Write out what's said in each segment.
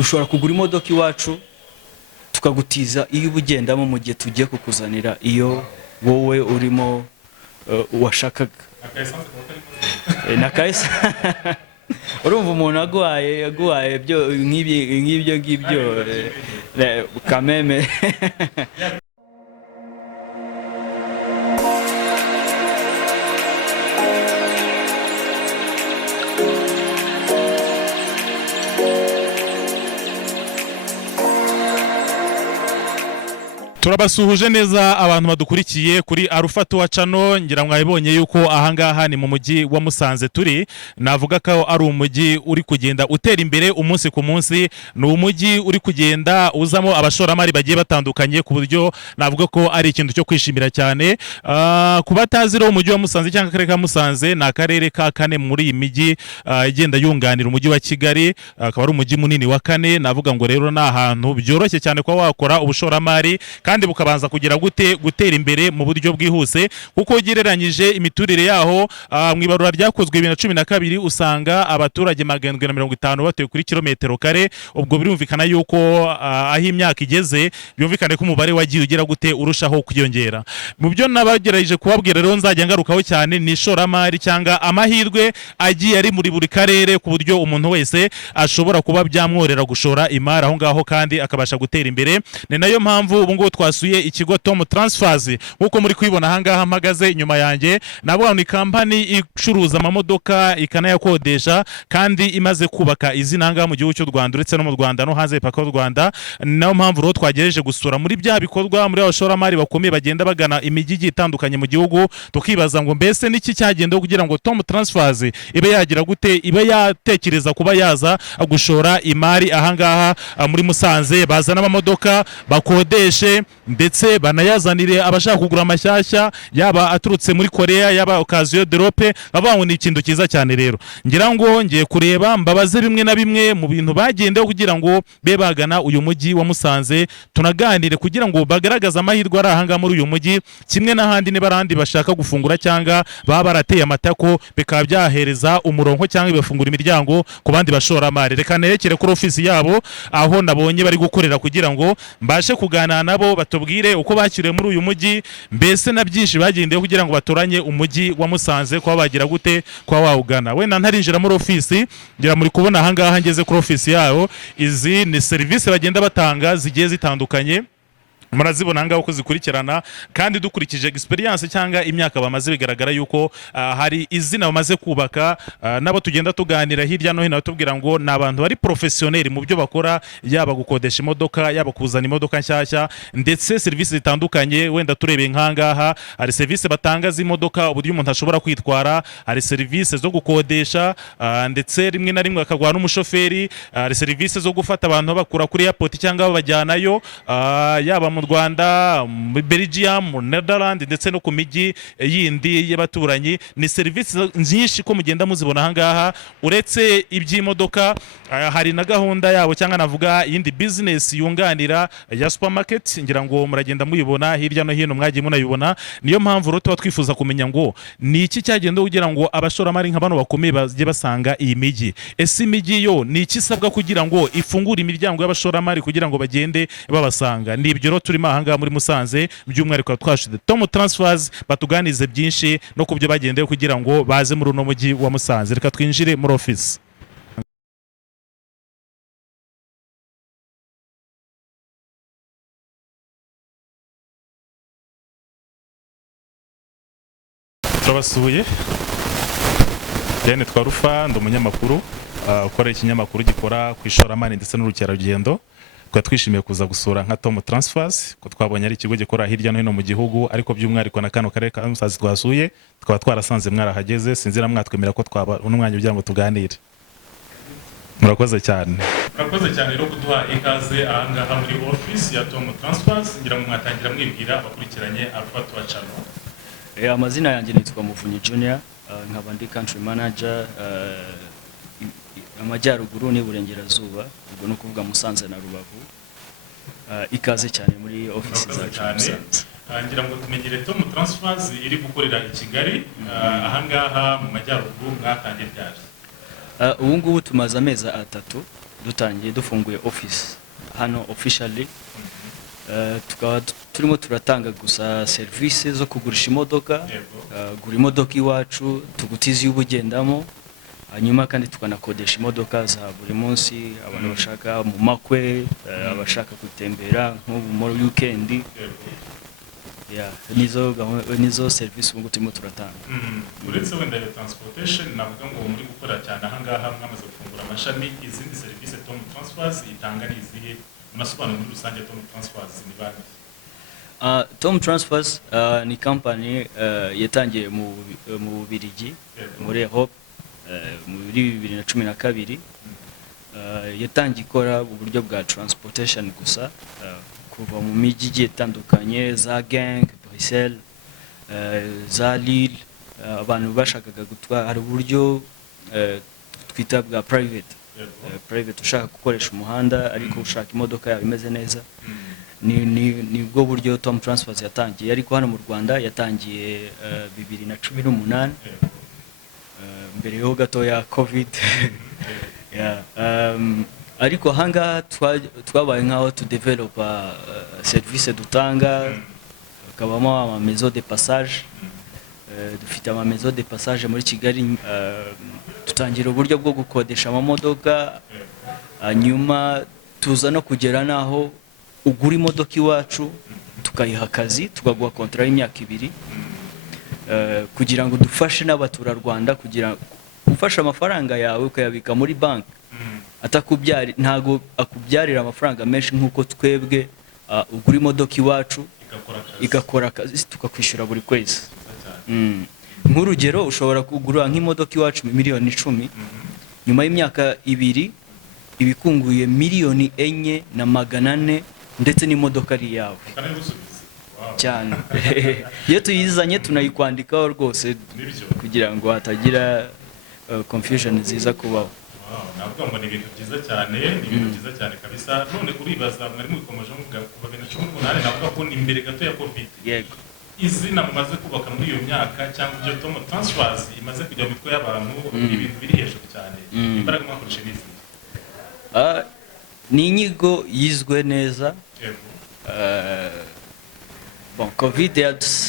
ushobora kugura imodoka iwacu tukagutiza iyo ubugendamo mu gihe tugiye kukuzanira iyo wowe urimo washakaga nakayisa urumva umuntu aguhaye byo nk'ibyo ngibyo kameme. Turabasuhuje neza abantu badukurikiye kuri Alpha Channel. Ngira mwabibonye yuko ahangaha ni mu mujyi wa Musanze turi, navuga ko ari umujyi uri kugenda utera imbere umunsi ku munsi, ni umujyi uri kugenda uzamo abashoramari bagiye batandukanye ku buryo navuga ko ari ikintu cyo kwishimira cyane. Ku batazira umujyi wa Musanze cyangwa akarere ka Musanze, ni akarere ka kane muri iyi mijyi igenda yunganira umujyi wa Kigali, akaba ari umujyi munini wa kane. Navuga ngo rero ni ahantu byoroshye cyane kuba wakora ubushoramari kandi bukabanza kugira gutera imbere mu buryo bwihuse, kuko ugereranyije imiturire yaho mu ibarura ryakozwe 2012 usanga abaturage 750 batuye kuri kilometero kare. Ubwo birumvikana yuko aho imyaka igeze byumvikane ko umubare wagiye ugira gute urushaho kwiyongera. Mu byo nabagerageje kubabwira rero nzajya ngarukaho cyane ni ishoramari cyangwa amahirwe agiye ari muri buri karere, ku buryo umuntu wese ashobora kuba byamworera gushora imari aho ngaho kandi akabasha gutera imbere. Ni nayo mpamvu ubu ngubu twasuye ikigo Tomtransfers, nkuko muri kwibona ahangaha mpagaze inyuma yanjye. Nabwo ni kampani icuruza amamodoka ikanayakodesha kandi imaze kubaka izina ahangaha mu gihugu cy'u Rwanda uretse no mu Rwanda no hanze y'ipaka y'u Rwanda. Nayo mpamvu rero twagereje gusura muri bya bikorwa muri abashoramari bakomeye bagenda bagana imijyi itandukanye mu gihugu, tukibaza ngo mbese niki cyagenda kugira ngo Tomtransfers ibe yagira gute, ibe yatekereza kuba yaza gushora imari ahangaha muri Musanze, bazana amamodoka bakodeshe ndetse banayazanire abashaka kugura amashyashya yaba aturutse muri Korea yaba occasion d'Europe. Bavuga ni ikintu cyiza cyane. Rero ngira ngo ngiye kureba mbabaze bimwe na bimwe mu bintu bagendeho kugira ngo be bagana uyu mujyi wa Musanze, tunaganire kugira ngo bagaragaze amahirwe ari ahanga muri uyu mujyi, kimwe n'ahandi niba arandi bashaka gufungura cyangwa baba barateye amatako bikaba byahereza umurongo cyangwa bafungura imiryango ku bandi bashoramari. Reka nerekere kuri ofisi yabo aho nabonye bari gukorera kugira ngo mbashe kuganana nabo batubwire uko bakiriye muri uyu mujyi, mbese na byinshi bagendeye kugira ngo batoranye umujyi wa Musanze kwa bagira gute kwa wawugana. Wenda ntarinjira muri ofisi, ngira muri kubona ahangaha ngeze kuri ofisi yabo. Izi ni serivisi bagenda batanga zigiye zitandukanye, murazibona ngaho uko zikurikirana, kandi dukurikije experience cyangwa imyaka bamaze bigaragara yuko hari izina bamaze kubaka. Nabo tugenda tuganira hirya no hino batubwira ngo ni abantu bari professionnel mu byo bakora, yaba gukodesha imodoka yaba kuzana imodoka nshyashya ndetse serivisi zitandukanye. Wenda turebeye nkangaha hari serivisi batanga z'imodoka uburyo umuntu ashobora kwitwara, hari serivisi zo gukodesha ndetse rimwe na rimwe akagwana n'umushoferi, hari serivisi zo gufata abantu bakura kuri airport cyangwa babajyanayo yaba mu Rwanda, Belgium, Netherlands ndetse no ku mijyi yindi y'abaturanyi. Ni serivisi nyinshi ko mugenda muzibona ahangaha. Uretse iby'imodoka hari na gahunda yabo cyangwa navuga yindi business yunganira ya supermarket, ngira ngo muragenda muyibona hirya no hino mwagiye munayibona. Niyo mpamvu rero tuba twifuza kumenya ngo ni iki cyagenda kugira ngo abashoramari nk'abano bakomeye baje basanga iyi mijyi. Ese imijyi yo ni iki sabwa kugira ngo ifungure imiryango y'abashoramari kugira ngo bagende babasanga? Ni ibyo turimo ahangaha muri Musanze, by'umwihariko twashize Tomtransfers batuganize byinshi no kubyo bagendeye kugira ngo baze muri uno mujyi wa Musanze. Reka twinjire muri office. Turabasuye Twa Rufa, ndi umunyamakuru ukora ikinyamakuru gikora ku ishoramari ndetse n'urukerarugendo. Kwa twishimiye kuza gusura nka Tomtransfers ko twabonye ari ikigo gikora hirya no hino mu gihugu, ariko by'umwihariko na kano karere ka Musanze twasuye twaba twarasanze mwarahageze. Sinzira mwatwemera ko twaba umwanya ugira ngo tuganire. Murakoze cyane. Murakoze cyane rero kuduha ikaze ahangaha muri office ya Tomtransfers. Ngira ngo mwatangira mwibwira abakurikiranye Alpha Channel. Amazina yanjye nitwa Muvunyi Junior, nkaba ndi country manager amajyaruguru n'Iburengerazuba, ubwo no kuvuga Musanze na Rubavu. Ikaze cyane muri office zacu Musanze. Ngira ngo tumenyere Tomtransfers iri gukorera i Kigali ahangaha mu majyaruguru mwatangiye ryari? Ubu ngubu tumaze amezi 3 dutangiye dufunguye office hano officially. Tukaba turimo turatanga gusa service zo kugurisha imodoka, gura imodoka iwacu tugutiza y'ubugendamo, hanyuma kandi tukanakodesha imodoka za buri munsi abantu bashaka mu makwe, abashaka gutembera nko muri weekend. Nizo service ubu turimo turatanga. Uretse wenda ya transportation navuga ngo muri gukora cyane ahangaha mwamaze gufungura amashami, izindi service Tomtransfers itanga ni izihe? Masobanuro muri rusange Tomtransfers ni bande? Tomtransfers ni company yatangiye mu Bubiligi muri Europe muri 2012. Yatangiye ikora uburyo bwa transportation gusa, kuva mu mijyi igiye itandukanye za Gang, Bruxelles, za Lille. Abantu bashakaga gutwara, hari uburyo twita bwa private ushaka gukoresha umuhanda ariko ushaka imodoka yawe imeze neza. Ni bwo buryo Tomtransfers yatangiye, ariko hano mu Rwanda yatangiye 2018 mbere yo gato ya COVID. Ariko hanga twabaye nkaho to develop service dutanga, hakabamo ama maison de passage. Dufite ama maison de passage muri Kigali. Tutangira uburyo bwo gukodesha amamodoka, hanyuma tuza no kugera naho ugura imodoka iwacu tukayiha akazi, tukaguha contrat y'imyaka 2 kugira ngo dufashe n'abatura Rwanda, kugira ufasha amafaranga yawe ukayabika muri bank, atakubyari ntago akubyarira amafaranga menshi nkuko twebwe ugura imodoka iwacu igakora akazi tukakwishyura buri kwezi. Nk'urugero ushobora kugura nk'imodoka iwacu miliyoni 10, nyuma y'imyaka 2 ibikunguye miliyoni 4,400 ndetse n'imodoka ari yawe cyane. Iyo tuyizanye tunayikwandikaho rwose kugira ngo hatagira confusion nziza kubaho. Navuga ngo ni ibintu byiza cyane, ni ibintu byiza cyane kabisa. None uribaza mwari mwikomeje muvuga kuva 2018, navuga ko ni imbere gato ya COVID. Yego. Izina mumaze kubaka muri iyo myaka cyangwa ibyo Tomtransfers imaze kujya mu mitwe y'abantu, ibintu biri hejuru cyane. Imbaraga mwakoresha n'izi? Ni inyigo yizwe neza. COVID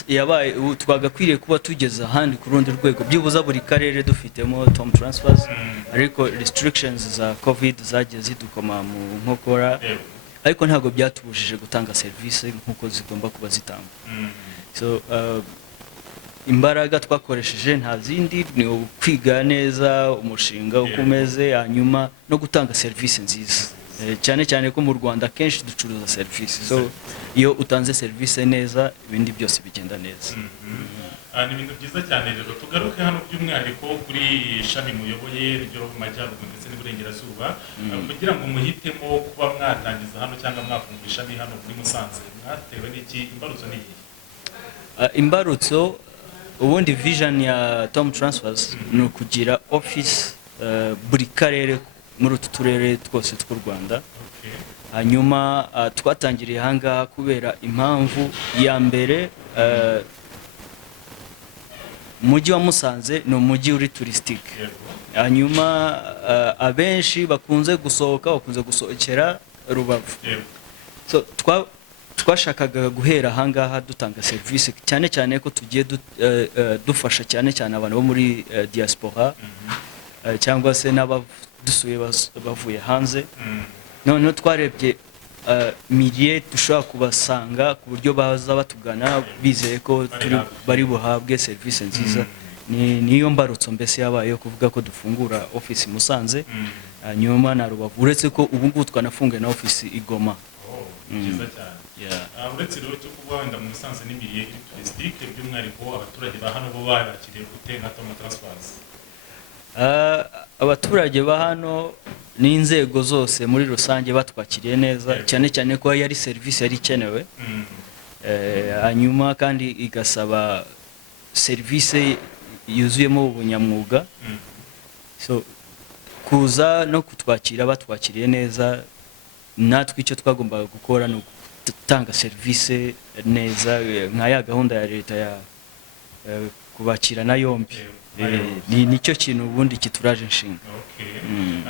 yabaye, twagakwiriye kuba tugeze ahandi ku rundi rwego, byibuza buri karere dufitemo Tomtransfers, ariko restrictions za COVID zagiye zidukoma mu nkokora, ariko ntabwo byatubujije gutanga service nkuko zigomba kuba zitanga. So imbaraga twakoresheje nta zindi, ni kwiga neza umushinga uko umeze, hanyuma no gutanga service nziza. Cyane cyane ko mu Rwanda kenshi ducuruza service, so iyo utanze service neza ibindi byose bigenda neza. Ni ibintu byiza cyane. Rero tugaruke hano by'umwihariko kuri shami muyoboye ryo mu majyaruguru ndetse n'Iburengerazuba, kugira ngo muhitemo kuba mwatangiza hano cyangwa mwafungura ishami hano muri Musanze, mwatewe n'iki? Imbarutso ni iyi? Imbarutso ubundi vision ya Tomtransfers ni ukugira office buri karere muri utu turere twose tw'u Rwanda. Hanyuma twatangiriye hanga kubera impamvu ya mbere, umujyi wa Musanze ni umujyi uri touristique. Hanyuma abenshi bakunze gusohokera Rubavu. So twashakaga guhera hangaha dutanga service, cyane cyane ko tugiye dufasha cyane abantu bo muri diaspora cyangwa se n'abadusuye bavuye hanze. None twarebye milieu dushobora kubasanga ku buryo baza batugana bizeye ko bari buhabwe service nziza. Niyo mbarutso mbese yabaye kuvuga ko dufungura office Musanze, hanyuma na Rubavu, uretse ko ubu ngubu twanafunguye na office Igoma. Byiza cyane. Uretse rero cyo kuba wenda mu Musanze n'imiriye iri touristique, by'umwihariko abaturage ba hano bo bakiriye gute nka Tomtransfers? Abaturage ba hano n'inzego zose muri rusange batwakiriye neza, cyane cyane ko yari service yari ikenewe. Hanyuma kandi igasaba service yuzuyemo ubunyamwuga. So kuza no kutwakira batwakiriye neza, natwe icyo twagombaga gukora no gutanga service neza, nka ya gahunda ya leta ya kubakirana yombi. Nicyo kintu ubundi kituraje inshinga.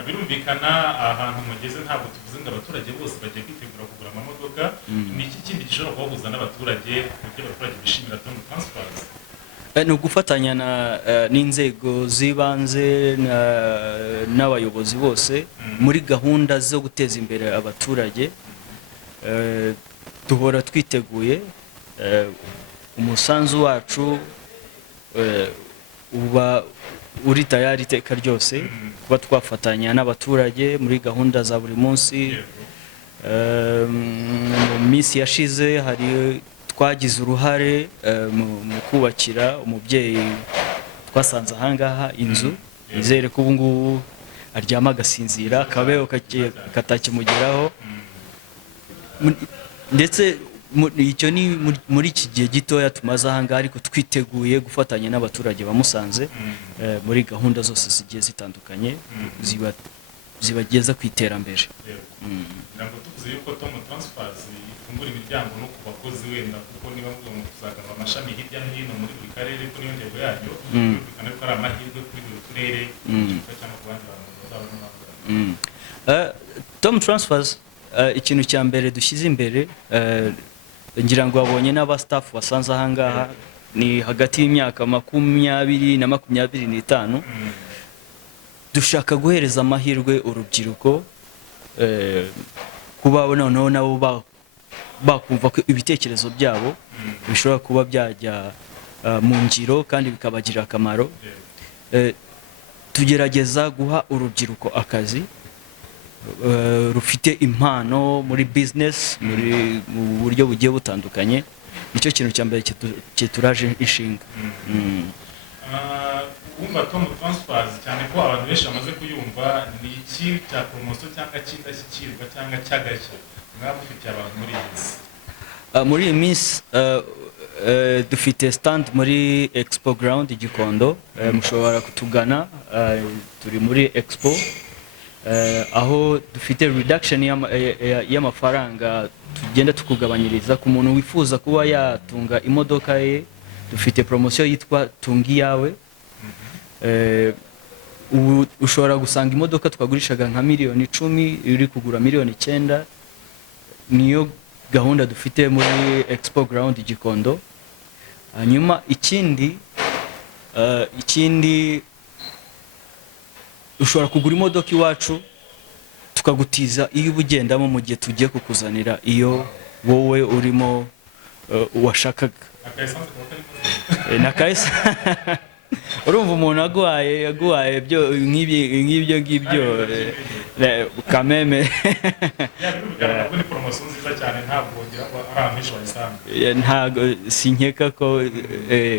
Birumvikana ahantu mugeze ntabwo tuvuze ngo abaturage bose bagiye kwitegura kugura amamodoka. Ni iki kindi gishobora kubahuza n'abaturage kuburyo abaturage bishimira Tomtransfers? Ni ugufatanya n'inzego z'ibanze n'abayobozi bose muri gahunda zo guteza imbere abaturage. Duhora twiteguye, umusanzu wacu uba uri tayari iteka ryose kuba twafatanya n'abaturage muri gahunda za buri munsi. Mu minsi yashize hari twagize uruhare mu kubakira umubyeyi twasanze ahangaha inzu, izere ko ubu ngubu aryama agasinzira akabeho katakimugeraho, ndetse icyo ni muri iki gihe gitoya tumaze ahangaha, ariko twiteguye gufatanya n'abaturage bamusanze muri gahunda zose zigiye zitandukanye zibageza ku iterambere. Ntabwo tuvuze yuko Tomtransfers ifungura imiryango no ku bakozi wenda, kuko niba mvuga ngo tuzagaba amashami hirya no hino muri buri karere ko niyo ntego yaryo, birumvikana ko ari amahirwe kuri buri turere cyangwa ku bandi bantu bazaba. Tomtransfers ikintu cya mbere dushyize imbere, ngira ngo wabonye n'aba staff basanze ahangaha ni hagati y'imyaka 20 na 25. Dushaka guhereza amahirwe urubyiruko, kuba noneho nabo bakumva ko ibitekerezo byabo bishobora kuba byajya mu ngiro kandi bikabagirira akamaro. Tugerageza guha urubyiruko akazi rufite impano muri business, mu buryo bugiye butandukanye. Nicyo kintu cya mbere kituraje inshinga. Wumva Tomtransfers cyane ko abantu benshi bamaze kuyumva, ni iki cya promotion cyangwa cy'indashyikirwa cyangwa cy'agashya mwabufitiye abantu muri iyi minsi? Muri iyi minsi dufite stand muri Expo Ground Gikondo, mushobora kutugana, turi muri Expo, aho dufite reduction y'amafaranga tugenda tukugabanyiriza ku muntu wifuza kuba yatunga imodoka ye. Dufite promotion yitwa tungi yawe. Ushobora gusanga imodoka twagurishaga nka $10,000,000 iri kugura $9,000,000. Niyo gahunda dufite muri Expo Ground Gikondo. Hanyuma ikindi ushobora kugura imodoka iwacu tukagutiza iyo ubugendamo mu gihe tugiye kukuzanira iyo wowe urimo washakaga. Urumva umuntu aguhaye byo nk'ibyo kameme. Ntabwo sinkeka ko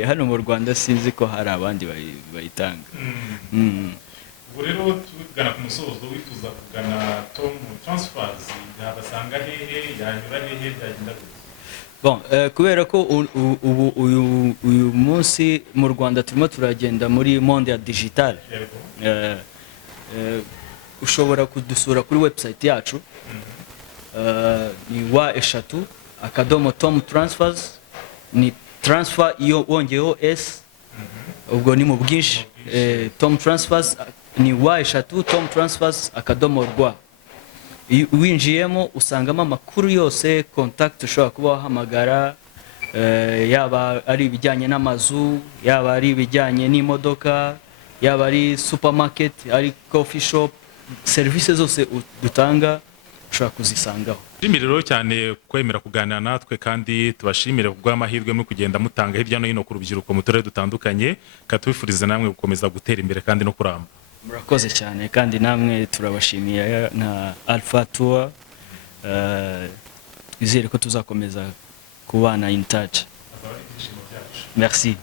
hano mu Rwanda sinzi ko hari abandi bayitanga. Ubu rero tugana ku musozo, wifuza kugana Tomtransfers yabasanga hehe, yanyura hehe, byagenda gute? Bon, kubera ko uyu munsi mu Rwanda turimo turagenda muri monde ya digital, ushobora kudusura kuri website yacu, ni wa3.tomtransfers, ni transfer iyo wongeyeho s, ubwo ni mu bwinshi. Tomtransfers ni wa3.tomtransfers.rw. Winjiyemo usangamo amakuru yose, contact ushobora kuba wahamagara, yaba ari ibijyanye n'amazu, yaba ari ibijyanye n'imodoka, yaba ari supermarket, ari coffee shop, services zose dutanga ushobora kuzisangaho. Rero cyane kwemera kuganira natwe, kandi tubashimire kubw'amahirwe muri kugenda mutanga hirya no hino ku rubyiruko mu turere dutandukanye, katubifuriza namwe gukomeza gutera imbere kandi no kuramba. Murakoze cyane, kandi namwe turabashimiye nka Alpha Tour. Twizere ko tuzakomeza kubana in touch. Merci.